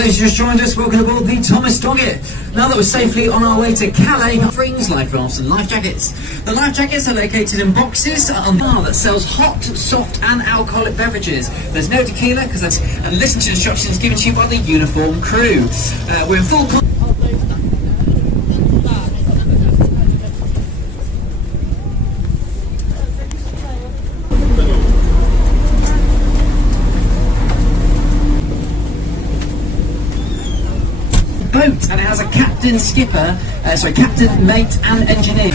Those who just joined us, welcome aboard the Thomas Doggett. Now that we're safely on our way to Calais, brings life rafts and life jackets. The life jackets are located in boxes on the bar that sells hot, soft and alcoholic beverages. There's no tequila because that's and listen to instructions given to you by the uniform crew. We're in full. Boat, and it has a captain, skipper, captain, mate and engineer.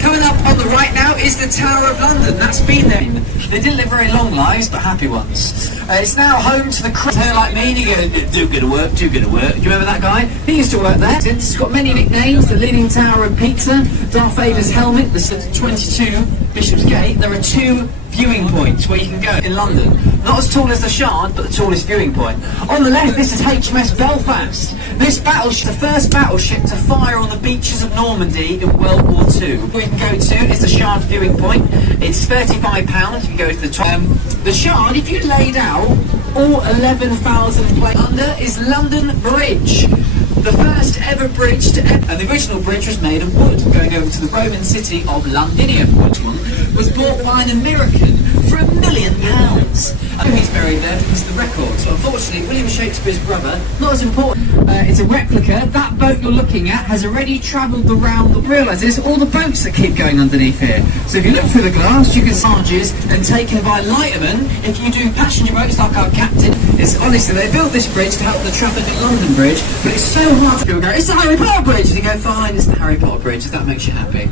Coming up on the right now is the Tower of London. That's been there. They didn't live very long lives, but happy ones. It's now home to the crew. They're like me, and you go, do good work, do good work. Do you remember that guy? He used to work there. It's got many nicknames: the Leaning Tower of Pizza, Darth Vader's helmet, the 22 Bishopsgate. There are two viewing points where you can go in London. Not as tall as the Shard, but the tallest viewing point. On the left, this is HMS Belfast. This battleship, the first battleship to fire on the beaches of Normandy in World War II. We can go to is the Shard viewing point. It's £35 if you go to the top. The Shard, if you laid out all 11,000 planes under, is London Bridge. The first ever bridge to and the original bridge was made of wood, going over to the Roman city of Londinium. Which one was bought by an American for £1 million. I know he's buried there because of the record. So unfortunately, William Shakespeare's brother, not as important. It's a replica. That boat you're looking at has already travelled around. Realise there's all the boats that keep going underneath here. So if you look through the glass, you can see barges and taken by lightermen. If you do passenger boats like our captain, it's honestly they built this bridge to help the traffic at London Bridge, but it's so hard to go. It's the Harry Potter Bridge, and you go, fine, it's the Harry Potter Bridge. If that makes you happy.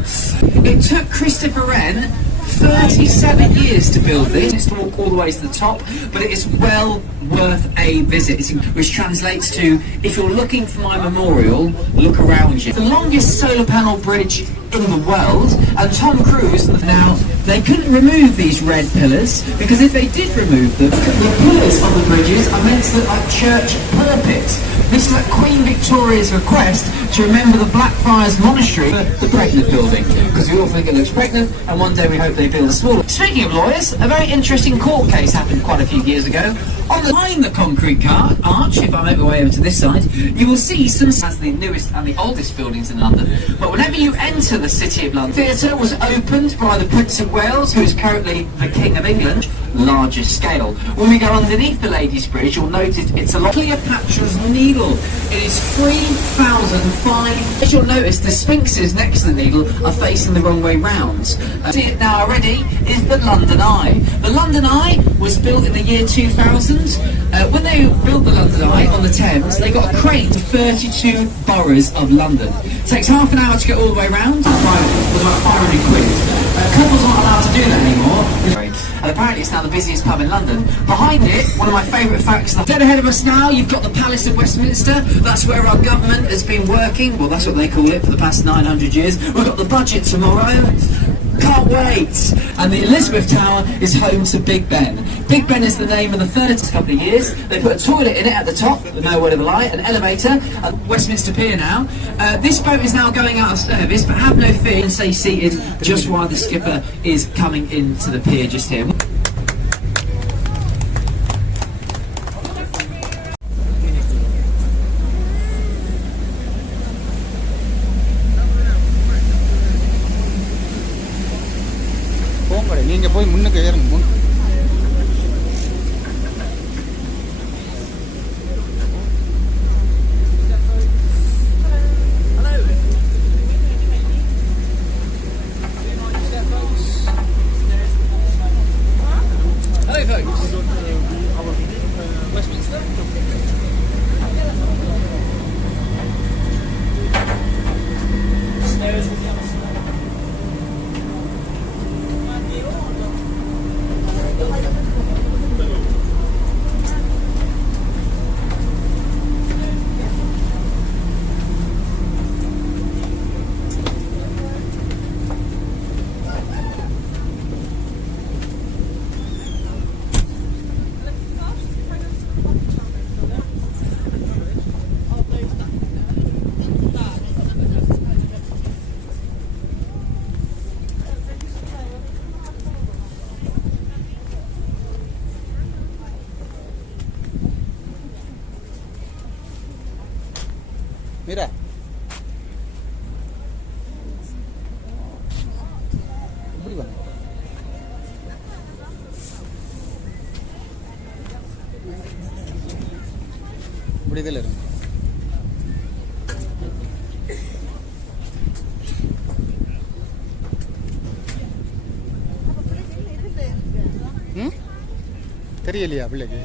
It took Christopher Wren 37 years to build this. It's to walk all the way to the top, but it is well worth a visit, which translates to, if you're looking for my memorial, look around you. The longest solar panel bridge in the world, and Tom Cruise, now, they couldn't remove these red pillars, because if they did remove them, the pillars of the bridges are meant to look like church pulpits. This is at Queen Victoria's request to remember the Blackfriars Monastery, the pregnant building, because we all think it looks pregnant, and one day we hope they build a smaller. Speaking of lawyers, a very interesting court case happened quite a few years ago. Behind the concrete arch, if I make my way over to this side, you will see some as the newest and the oldest buildings in London. But whenever you enter the City of London, theatre was opened by the Prince of Wales, who is currently the King of England, larger scale. When we go underneath the Ladies' Bridge, you'll notice it's a lot. Cleopatra's Needle. It is 3,005. As you'll notice, the sphinxes next to the needle are facing the wrong way round. See it now already is the London Eye. The London Eye was built in the year 2000. When they built the London Eye on the Thames, they got a crane to 32 boroughs of London. It takes half an hour to get all the way round. It was about 500 quid. Couples aren't allowed to do that anymore. And apparently it's now the busiest pub in London. Behind it, one of my favourite facts, dead ahead of us now, you've got the Palace of Westminster. That's where our government has been working. Well, that's what they call it for the past 900 years. We've got the budget tomorrow. Can't wait! And the Elizabeth Tower is home to Big Ben. Big Ben is the name of the third couple of years. They put a toilet in it at the top, no word of a lie, an elevator at Westminster Pier now. This boat is now going out of service, but have no fear and stay seated just while the skipper is coming into the pier just here. நீங்க போய் முன்னுக்கு ஏறுங்க Hello folks. Westminster. Stairs. Mira. இப்படி வா. இப்படி இதில் இருக்கு. தெரியலையா பிள்ளைக்கு?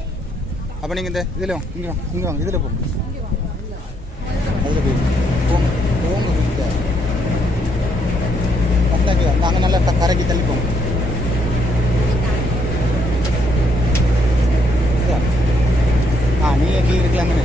அப்போ நீங்கள் இந்த இதில் இங்கே வாங்க, இங்கே வாங்க, இதில் போங்க, அதில் போய் போங்க போங்க கரெக்டாக நாங்கள் நல்லா கரைக்கி தள்ளிப்போம். நீ எங்கே இருக்கலாமே.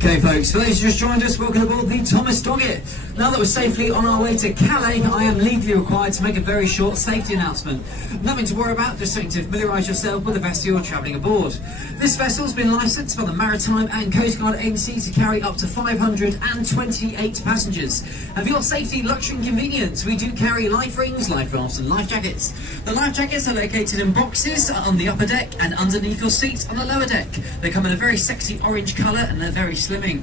Okay folks, for those who just joined us, welcome aboard the Thomas Doggett. Now that we're safely on our way to Calais, I am legally required to make a very short safety announcement. Nothing to worry about, just something to familiarise yourself with the vessel you're travelling aboard. This vessel has been licensed by the Maritime and Coast Guard Agency to carry up to 528 passengers. And for your safety, luxury and convenience, we do carry life rings, life rafts and life jackets. The life jackets are located in boxes on the upper deck and underneath your seats on the lower deck. They come in a very sexy orange colour and they're very slimming.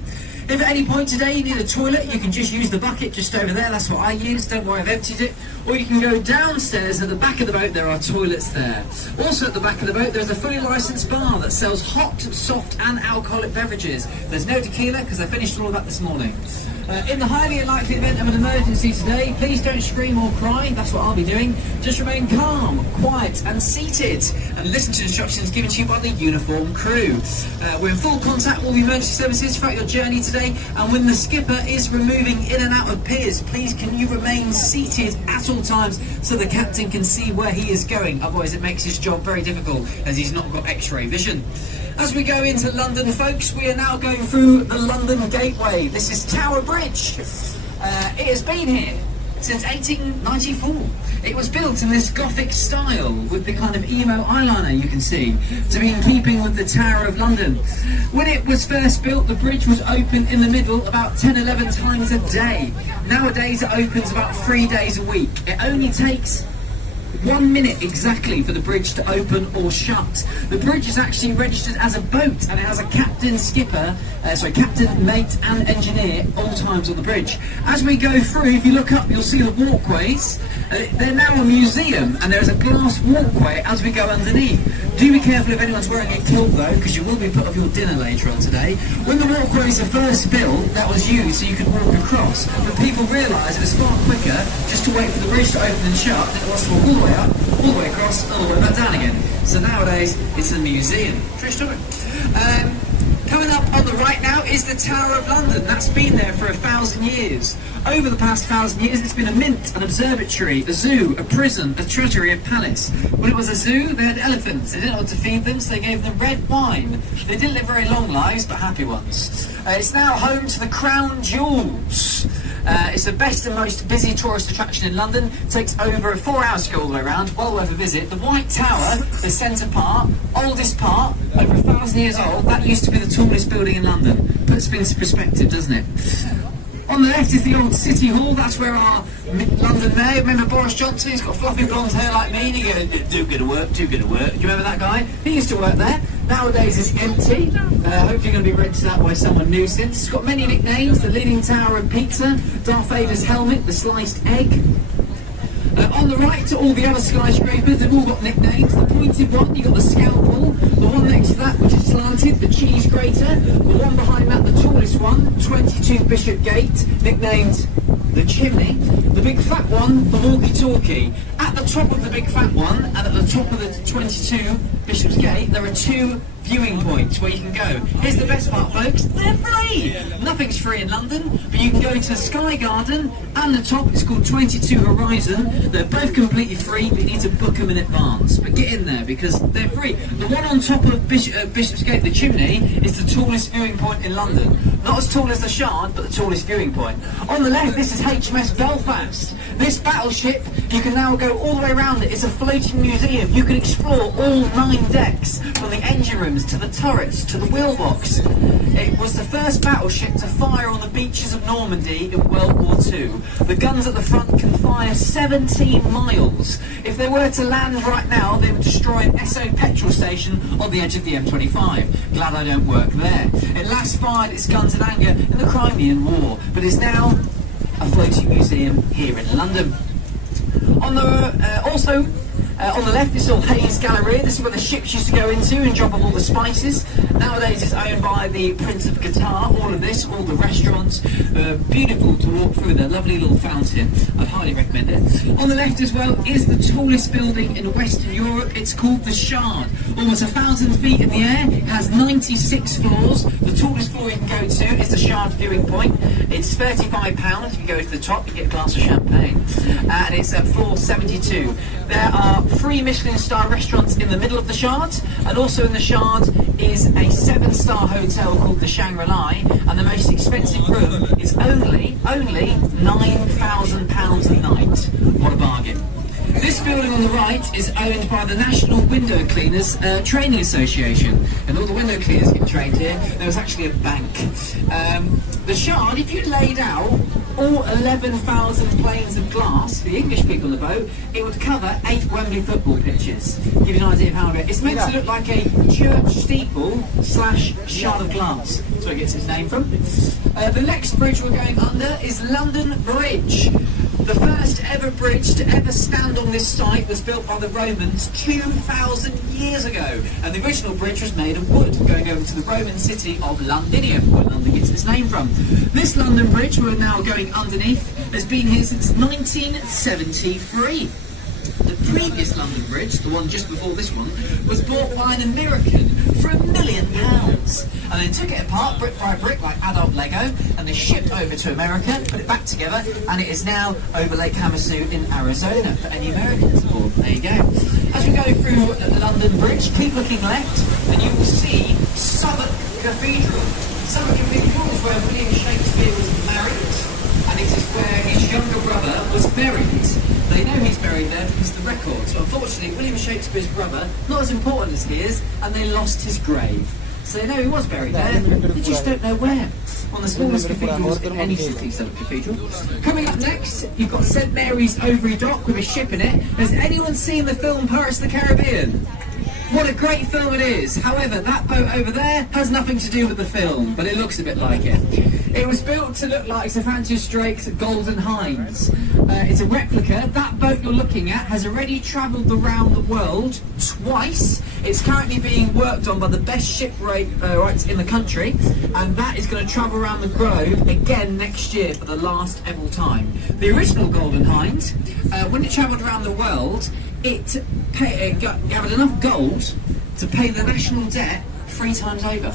If at any point today you need a toilet, you can just use the bucket just over there. That's what I use. Don't worry, I've emptied it. Or you can go downstairs at the back of the boat. There are toilets there. Also at the back of the boat, there's a fully licensed bar that sells hot, soft and alcoholic beverages. There's no tequila because I finished all of that this morning. In the highly unlikely event of an emergency today, please don't scream or cry. That's what I'll be doing. Just remain calm, quiet and seated and listen to instructions given to you by the uniform crew. We're in full contact with all the emergency services throughout your journey today, and when the skipper is removing in and out of piers, please can you remain seated at all times so the captain can see where he is going. Otherwise it makes his job very difficult as he's not got x-ray vision. As we go into London, folks, we are now going through the London Gateway. This is Tower Bridge. It has been here since 1894. It was built in this Gothic style with the kind of emo eyeliner you can see to be in keeping with the Tower of London. When it was first built, the bridge was open in the middle about 10-11 times a day. Nowadays it opens about 3 days a week. It only takes 1 minute exactly for the bridge to open or shut. The bridge is actually registered as a boat and it has a captain, skipper, captain, mate and engineer all times on the bridge. As we go through, if you look up, you'll see the walkways. They're now a museum and there's a glass walkway as we go underneath. Do be careful if anyone's wearing a kilt though, because you will be put off your dinner later on today. When the walkways are first built, that was used so you could walk across, but people realised it was far quicker just to wait for the bridge to open and shut than it was to walk all the way up, all the way across, all the way back down again. So nowadays, it's a museum. True story. Coming up on the right now is the Tower of London. That's been there for 1,000 years. Over the past 1,000 years, it's been a mint, an observatory, a zoo, a prison, a treasury, a palace. When it was a zoo, they had elephants. They didn't know what to feed them, so they gave them red wine. They didn't live very long lives, but happy ones. It's now home to the Crown Jewels. It's the best and most busy tourist attraction in London. It takes over 4 hours to go all the way around, well worth a visit. The White Tower, the centre part, oldest part, over 1,000 years old, that used to be the tallest building in London. Puts things in perspective, doesn't it? On the left is the old City Hall. That's where our London mayor, remember Boris Johnson? He's got fluffy blonde hair like me and he goes, too good to work, too good to work. Do you remember that guy? He used to work there. Nowadays it's empty. Hopefully going to be rented out by someone new since. It's got many nicknames: the Leaning Tower of Pizza, Darth Vader's helmet, the sliced egg. On the right to all the other skyscrapers, they've all got nicknames. The pointed one, you've got the Scalpel. The one next to that, which is slanted, the Cheese Grater. The one behind that, the tallest one, 22 Bishop Gate, nicknamed the Chimney. The big fat one, the Walkie-Talkie. At the top of the big fat one, and at the top of the 22 Bishop's Gate, there are 2 viewing points where you can go. Here's the best part, folks, they're free! Nothing's free in London, but you can go to Sky Garden and the top, it's called 22 Horizon. They're both completely free, but you need to book them in advance. But get in there because they're free. The one on top of Bishop's Gate, the Chimney, is the tallest viewing point in London. Not as tall as the Shard, but the tallest viewing point. On the left, this is HMS Belfast. This battleship, you can now go all the way around it. It's a floating museum. You can explore all 9 decks, from the engine rooms to the turrets to the wheelbox. It was the first battleship to fire on the beaches of Normandy in World War II. The guns at the front can fire 17 miles. If they were to land right now, they would destroy an Esso petrol station on the edge of the M25. Glad I don't work there. It last fired its guns in anger in the Crimean War, but is now a floating museum here in London. On the left is still Hayes Galleria. This is where the ships used to go into and drop off all the spices. Nowadays it's owned by the Prince of Qatar. All of this, all the restaurants, beautiful to walk through, the lovely little fountain. I'd highly recommend it. On the left as well is the tallest building in Western Europe. It's called the Shard. Almost 1,000 feet in the air. It has 96 floors. The tallest floor you can go to is the Shard viewing point. It's £35. If you go to the top, you get a glass of champagne. And it's at floor 72. There are 3 Michelin-star restaurants in the middle of the Shard, and also in the Shard is a 7-star hotel called the Shangri-La, and the most expensive room is only £9,000 a night. What a bargain. This building on the right is owned by the National Window Cleaners Training Association, and all the window cleaners get trained here. There was actually a bank. The Shard, if you laid out all 11,000 planes of glass for the English people on the boat, it would cover 8 Wembley football pitches. Give you an idea of how big. It's meant to look like a church steeple / shard of glass. That's where it gets its name from. The next bridge we're going under is London Bridge. The first ever bridge to ever stand on this site was built by the Romans 2,000 years ago, and the original bridge was made of wood, going over to the Roman city of Londinium, where London gets its name from. This London Bridge we're now going underneath has been here since 1973. The previous London Bridge, the one just before this one, was bought by an American for £1 million, and they took it apart brick by brick like adult Lego, and they shipped over to America, put it back together, and it is now over Lake Havasu in Arizona for any Americans aboard. There you go. As we go through the London Bridge, keep looking left, and you will see Southwark Cathedral. Southwark Cathedral is where William Shakespeare was married, and it is where his younger brother was buried. They know he's buried there because of the record. So unfortunately, William Shakespeare's brother, not as important as he is, and they lost his grave. So they know he was buried there, they just don't know where. On the smallest cathedrals in any city, Southwark Cathedral. Coming up next, you've got St Mary's Overy Dock with a ship in it. Has anyone seen the film Pirates of the Caribbean? What a great film it is. However, that boat over there has nothing to do with the film, but it looks a bit like it. It was built to look like Sir Francis Drake's Golden Hinds. It's a replica. That boat you're looking at has already travelled around the world twice. It's currently being worked on by the best shipwrights in the country, and that is going to travel around the globe again next year for the last ever time. The original Golden Hind, when it travelled around the world, it gathered enough gold to pay the national debt 3 times over.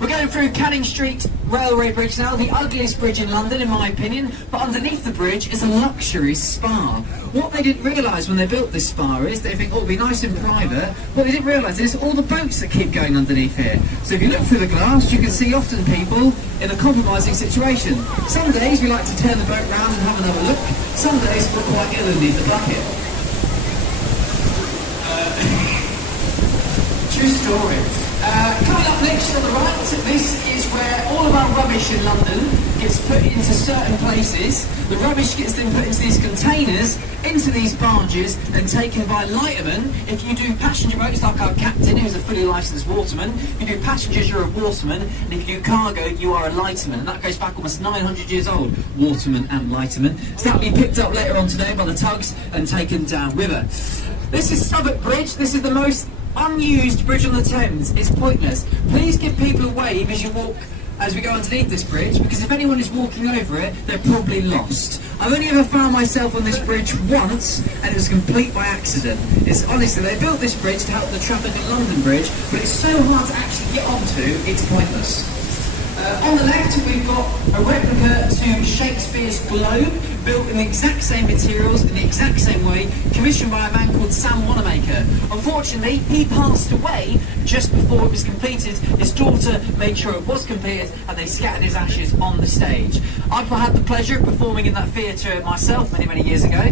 We're going through Canning Street Railway Bridge now, the ugliest bridge in London in my opinion, but underneath the bridge is a luxury spa. What they didn't realise when they built this spa is they think, oh, it'll be nice and private. What they didn't realise is all the boats that keep going underneath here. So if you look through the glass, you can see often people in a compromising situation. Some days we like to turn the boat round and have another look. Some days we're quite ill and need the bucket. True story. Coming up next on the right, this is where all of our rubbish in London gets put into certain places. The rubbish gets then put into these containers, into these barges, and taken by lightermen. If you do passenger boats, like our captain, who's a fully licensed waterman. If you do passengers, you're a waterman, and if you do cargo, you are a lighterman. And that goes back almost 900 years old, waterman and lighterman. So that'll be picked up later on today by the tugs and taken downriver. This is Southwark Bridge. This is the most unused bridge on the Thames. It's pointless. Please give people a wave as you walk, as we go underneath this bridge, because if anyone is walking over it, they're probably lost. I've only ever found myself on this bridge once, and it was complete by accident. It's honestly, they built this bridge to help the traffic at London Bridge, but it's so hard to actually get onto, it's pointless. On the left, we've got a replica to Shakespeare's Globe, built in the exact same materials, in the exact same way, commissioned by a man called Sam Wanamaker. Unfortunately, he passed away just before it was completed. His daughter made sure it was completed, and they scattered his ashes on the stage. I've had the pleasure of performing in that theatre myself many years ago.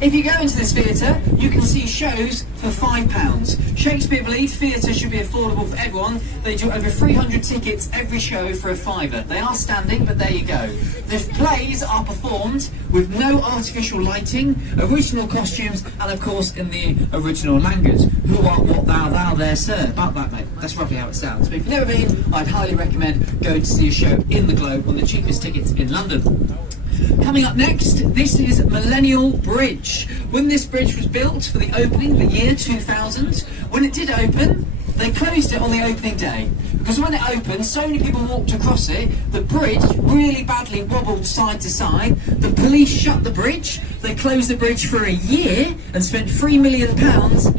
If you go into this theatre, you can see shows for £5. Shakespeare believed theatre should be affordable for everyone. They do over 300 tickets every show for a £5. They are standing, but there you go. The plays are performed with no artificial lighting, original costumes, and of course in the original language. Who art, what thou there, sir. About that, mate. That's roughly how it sounds. But if you've never been, I'd highly recommend going to see a show in the Globe on the cheapest tickets in London. Coming up next, this is Millennial Bridge. When this bridge was built for the opening, the year 2000, when it did open, they closed it on the opening day. Because when it opened, so many people walked across it, the bridge really badly wobbled side to side. The police shut the bridge. They closed the bridge for a year and spent £3 million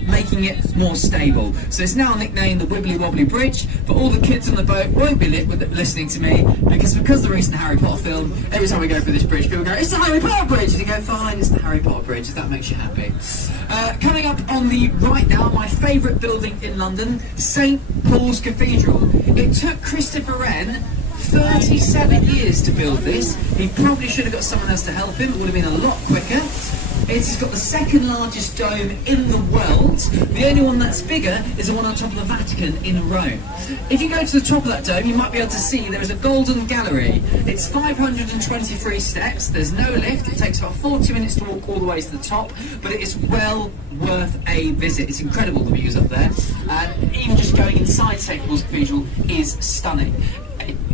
making it more stable. So it's now nicknamed the Wibbly Wobbly Bridge, but all the kids on the boat won't be listening to me because of the recent Harry Potter film, every time we go through this bridge, people go, "It's the Harry Potter Bridge!" And you go, "Fine, it's the Harry Potter Bridge," if that makes you happy. Coming up on the right now, my favourite building in London, St Paul's Cathedral. It took Christopher Wren 37 years to build this. He probably should have got someone else to help him. It would have been a lot quicker. It's got the second largest dome in the world. The only one that's bigger is the one on top of the Vatican in Rome. If you go to the top of that dome, you might be able to see there is a golden gallery. It's 523 steps. There's no lift. It takes about 40 minutes to walk all the way to the top, but it is well worth a visit. It's incredible, the views up there. And even just going inside St Paul's Cathedral is stunning.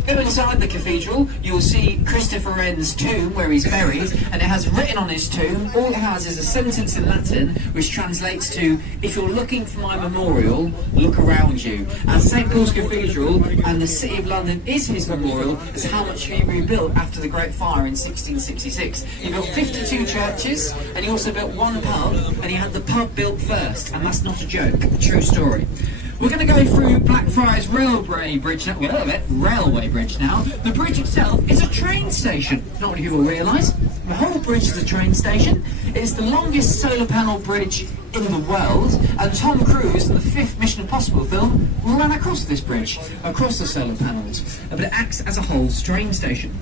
Go inside the cathedral, you'll see Christopher Wren's tomb where he's buried, and it has written on his tomb, all it has is a sentence in Latin which translates to, "If you're looking for my memorial, look around you." And St Paul's Cathedral and the City of London is his memorial as how much he rebuilt after the Great Fire in 1666. He built 52 churches, and he also built one pub, and he had the pub built first, and that's not a joke, true story. We're going to go through Blackfriars Railway Bridge now. Railway Bridge now. The bridge itself is a train station. Not many people realise. The whole bridge is a train station. It's the longest solar panel bridge in the world, and Tom Cruise in the 5th Mission Impossible film ran across this bridge, across the solar panels. But it acts as a whole train station.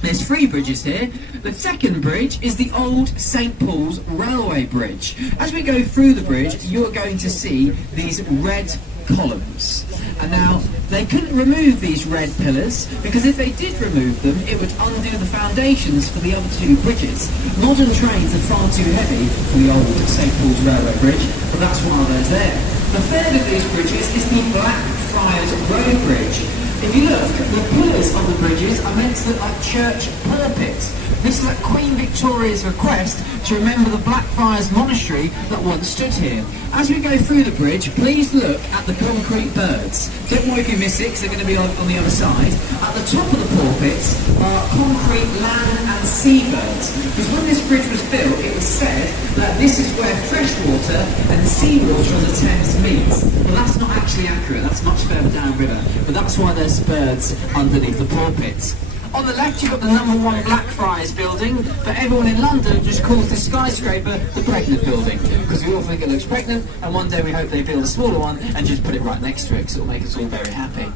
There's 3 bridges here. The second bridge is the old St Paul's Railway Bridge. As we go through the bridge, you're going to see these red columns. And now, they couldn't remove these red pillars because if they did remove them, it would undo the foundations for the other 2 bridges. Modern trains are far too heavy for the old St Paul's Railway Bridge, but that's why they're there. The third of these bridges is the Blackfriars Road Bridge. If you look, the pillars on the bridges are meant to look like church pulpits. This is at Queen Victoria's request to remember the Blackfriars Monastery that once stood here. As we go through the bridge, please look at the concrete birds. Don't worry if you miss it, because they're going to be on the other side. At the top of the pulpits are concrete land and sea birds. Because when this bridge was built, it was said that this is where freshwater and seawater on the Thames meet. But that's not actually accurate, that's much further downriver. But that's why there's birds underneath the pulpits. On the left, you've got the #1 Blackfriars building, but everyone in London just calls this skyscraper the pregnant building, because we all think it looks pregnant, and one day we hope they build a smaller one and just put it right next to it, because it'll make us all very happy.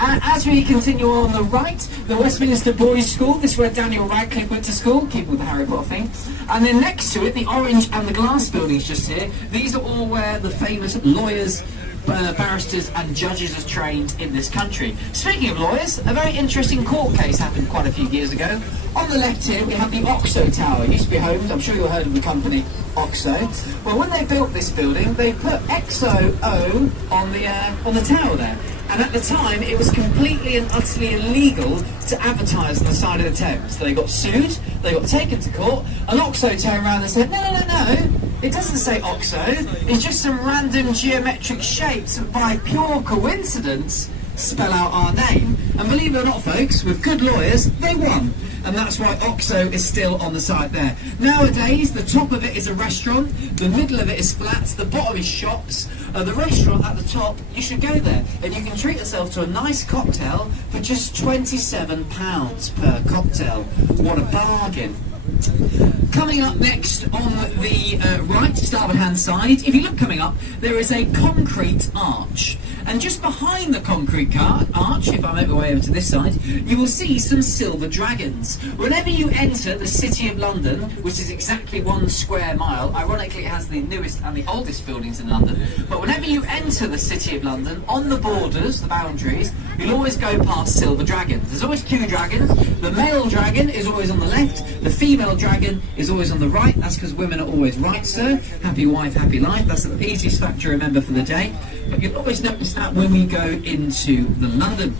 As we continue on the right, the Westminster Boys' School, this is where Daniel Radcliffe went to school, keeping with the Harry Potter thing. And then next to it, the orange and the glass buildings just here, these are all where the famous lawyers, barristers and judges are trained in this country. Speaking of lawyers, a very interesting court case happened quite a few years ago. On the left here we have the Oxo Tower. It used to be homed, I'm sure you've heard of the company Oxo. Well, when they built this building, they put XOO on the tower there. And at the time, it was completely and utterly illegal to advertise on the side of the Thames. So they got sued, they got taken to court, and Oxo turned around and said, no, it doesn't say Oxo, it's just some random geometric shapes that by pure coincidence spell out our name. And believe it or not, folks, with good lawyers, they won. and that's why OXO is still on the side there. Nowadays, the top of it is a restaurant, the middle of it is flats, the bottom is shops. The restaurant at the top, you should go there, and you can treat yourself to a nice cocktail for just £27 per cocktail. What a bargain. Coming up next on the right, starboard hand side, if you look coming up, there is a concrete arch. And just behind the concrete arch, if I make my way over to this side, you will see some silver dragons. Whenever you enter the City of London, which is exactly 1 square mile, ironically it has the newest and the oldest buildings in London, but whenever you enter the City of London, on the borders, the boundaries, you'll always go past silver dragons. There's always 2 dragons. The male dragon is always on the left, the female dragon is always on the right. That's because women are always right, sir. Happy wife, happy life. That's the easiest fact to remember for the day. But you'll always notice that when we go into the London.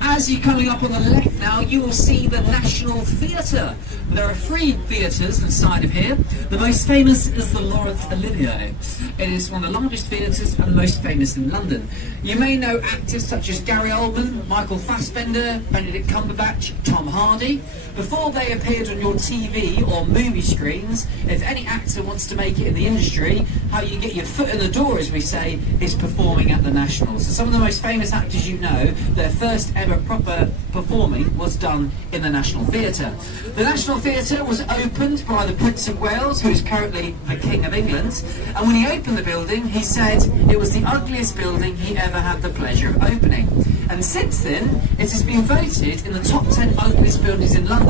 As you're coming up on the left now, you will see the National Theatre. There are 3 theatres inside of here. The most famous is the Laurence Olivier. It is one of the largest theatres and the most famous in London. You may know actors such as Gary Oldman, Michael Fassbender, Benedict Cumberbatch, Tom Hardy. Before they appeared on your TV or movie screens, if any actor wants to make it in the industry, how you get your foot in the door, as we say, is performing at the National. So some of the most famous actors you know, their first ever proper performing was done in the National Theatre. The National Theatre was opened by the Prince of Wales, who is currently the King of England, and when he opened the building, he said it was the ugliest building he ever had the pleasure of opening. And since then, it has been voted in the top 10 ugliest buildings in London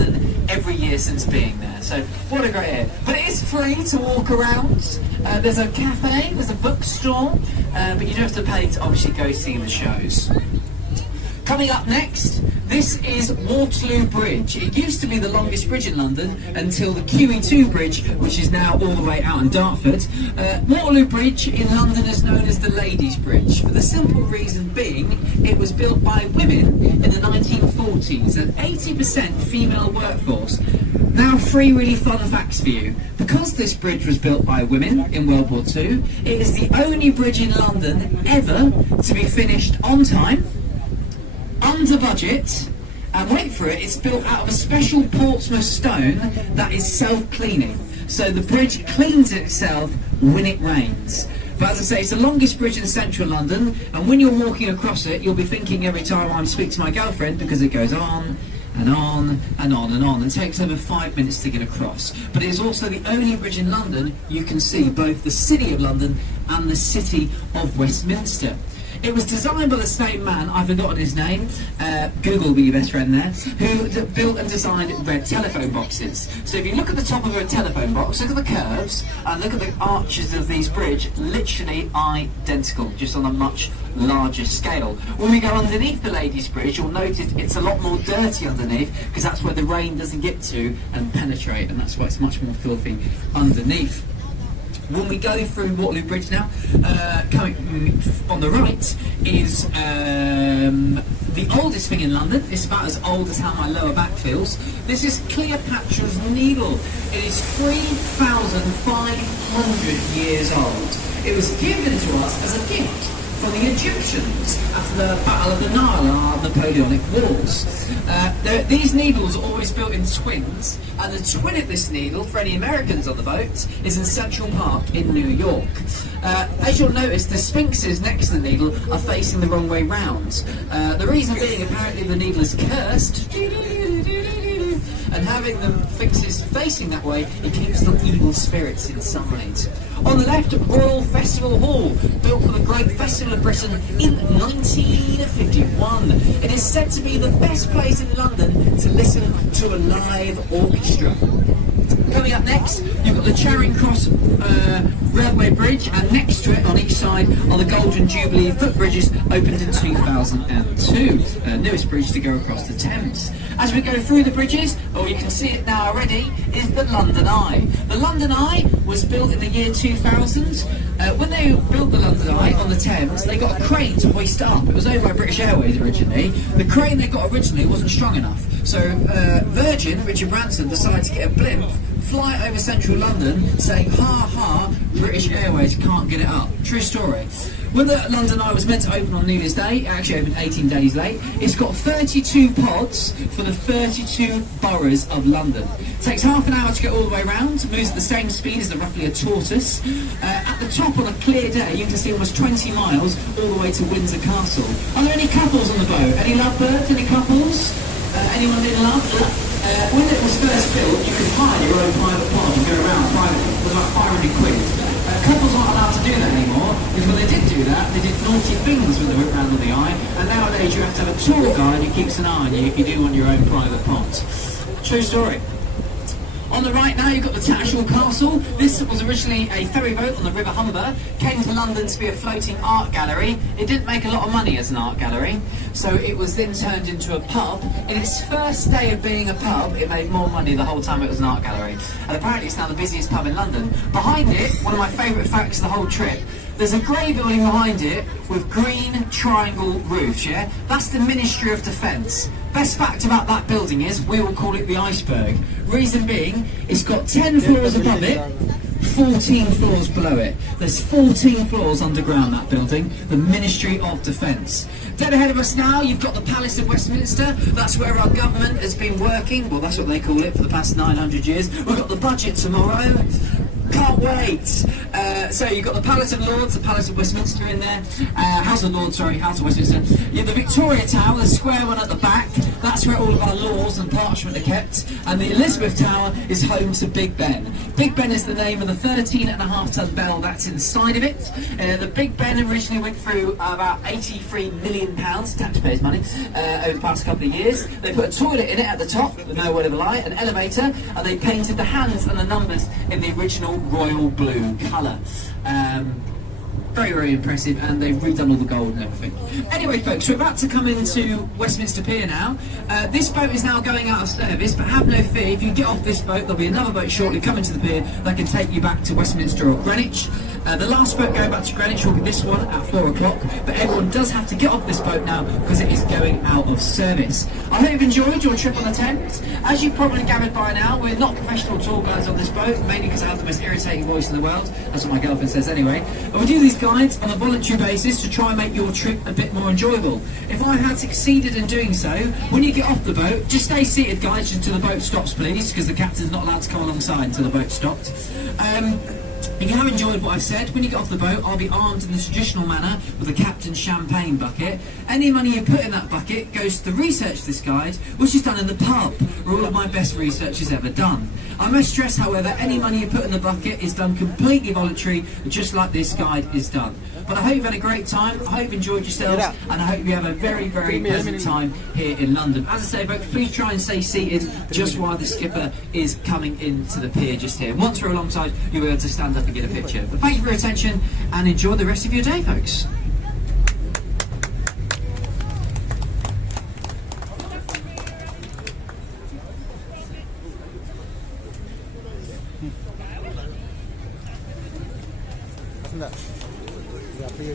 every year since being there. So, what a great area. But it is free to walk around. There's a cafe, there's a bookstore, but you do have to pay to obviously go see the shows. Coming up next, this is Waterloo Bridge. It used to be the longest bridge in London until the QE2 bridge, which is now all the way out in Dartford. Waterloo Bridge in London is known as the Ladies' Bridge, for the simple reason being it was built by women in the 1940s, an 80% female workforce. Now 3 really fun facts for you. Because this bridge was built by women in World War II, it is the only bridge in London ever to be finished on time, under budget, and wait for it, it's built out of a special Portsmouth stone that is self-cleaning. So the bridge cleans itself when it rains. But as I say, it's the longest bridge in central London, and when you're walking across it, you'll be thinking every time I speak to my girlfriend, because it goes on and on and on and on. It takes over 5 minutes to get across. But it is also the only bridge in London you can see both the City of London and the City of Westminster. It was designed by the same man, I've forgotten his name, Google will be your best friend there, who built and designed red telephone boxes. So if you look at the top of a telephone box, look at the curves, and look at the arches of these bridges, literally identical, just on a much larger scale. When we go underneath the Ladies' Bridge, you'll notice it's a lot more dirty underneath, because that's where the rain doesn't get to and penetrate, and that's why it's much more filthy underneath. When we go through Waterloo Bridge now, coming on the right is the oldest thing in London. It's about as old as how my lower back feels. This is Cleopatra's Needle. It is 3,500 years old. It was given to us as a gift from the Egyptians after the Battle of the Nile and our Napoleonic Wars. These needles are always built in twins, and the twin of this needle, for any Americans on the boat, is in Central Park in New York. As you'll notice, the sphinxes next to the needle are facing the wrong way round. The reason being, apparently the needle is cursed, and having the sphinxes facing that way, it keeps the evil spirits inside. On the left, Royal Festival Hall, built for the Great Festival of Britain in 1951. It is said to be the best place in London to listen to a live orchestra. Coming up next, you've got the Charing Cross Railway Bridge, and next to it on each side are the Golden Jubilee footbridges, opened in 2002. Newest bridge to go across the Thames. As we go through the bridges, you can see it now already, is the London Eye. The London Eye was built in the year 2000. When they built the London Eye on the Thames, they got a crane to hoist it up. It was owned by British Airways originally. The crane they got originally wasn't strong enough. So Virgin, Richard Branson, decided to get a blimp, fly over central London, saying, ha ha, British Airways can't get it up. True story. When the London Eye was meant to open on New Year's Day, it actually opened 18 days late. It's got 32 pods for the 32 boroughs of London. It takes half an hour to get all the way around, moves at the same speed as roughly a tortoise. At the top on a clear day, you can see almost 20 miles all the way to Windsor Castle. Are there any couples on the boat? Any lovebirds? Any couples? Anyone in love? When it was first built, you could hire your own private pod and go around privately. It was about 500 quid. Couples aren't allowed to do that anymore, because when they did do that, they did naughty things when they went round on the Eye, and nowadays you have to have a tour guide who keeps an eye on you if you do want your own private pod. True story. On the right now, you've got the Tattershall Castle. This was originally a ferry boat on the River Humber, came to London to be a floating art gallery. It didn't make a lot of money as an art gallery, so it was then turned into a pub. In its first day of being a pub, it made more money the whole time it was an art gallery. And apparently it's now the busiest pub in London. Behind it, one of my favourite facts of the whole trip, there's a grey building behind it with green triangle roofs, yeah? That's the Ministry of Defence. Best fact about that building is, we will call it the iceberg. Reason being, it's got 10 floors above it, 14 floors below it. There's 14 floors underground, that building, the Ministry of Defence. Dead ahead of us now, you've got the Palace of Westminster. That's where our government has been working. Well, that's what they call it for the past 900 years. We've got the budget tomorrow. Can't wait. So you've got the Palace of Lords, the Palace of Westminster in there. House of Lords, sorry, House of Westminster. You have the Victoria Tower, the square one at the back. That's where all of our laws and parchment are kept. And the Elizabeth Tower is home to Big Ben. Big Ben is the name of the 13.5-ton bell that's inside of it. The Big Ben originally went through about £83 million taxpayers' money over the past couple of years. They put a toilet in it at the top, with no word of a lie, an elevator, and they painted the hands and the numbers in the original royal blue colour. Very, very impressive, and they've redone all the gold and everything. Anyway, folks, we're about to come into Westminster Pier now. This boat is now going out of service, but have no fear, if you get off this boat, there'll be another boat shortly coming to the pier that can take you back to Westminster or Greenwich. The last boat going back to Greenwich will be this one at 4 o'clock, but everyone does have to get off this boat now because it is going out of service. I hope you've enjoyed your trip on the Thames. As you've probably gathered by now, we're not professional tour guides on this boat, mainly because I have the most irritating voice in the world. That's what my girlfriend says anyway. But we do these guides on a voluntary basis to try and make your trip a bit more enjoyable. If I had succeeded in doing so, when you get off the boat, just stay seated, guys, until the boat stops, please, because the captain's not allowed to come alongside until the boat stopped. If you have enjoyed what I've said, when you get off the boat, I'll be armed in the traditional manner with a captain's champagne bucket. Any money you put in that bucket goes to research this guide, which is done in the pub, where all of my best research is ever done. I must stress, however, any money you put in the bucket is done completely voluntary, just like this guide is done. But I hope you've had a great time, I hope you've enjoyed yourselves, and I hope you have a very, very pleasant time here in London. As I say, folks, please try and stay seated just while the skipper is coming into the pier just here. Once we're alongside, you'll be able to stand up and get a picture. But thank you for your attention, and enjoy the rest of your day, folks. அப்படியே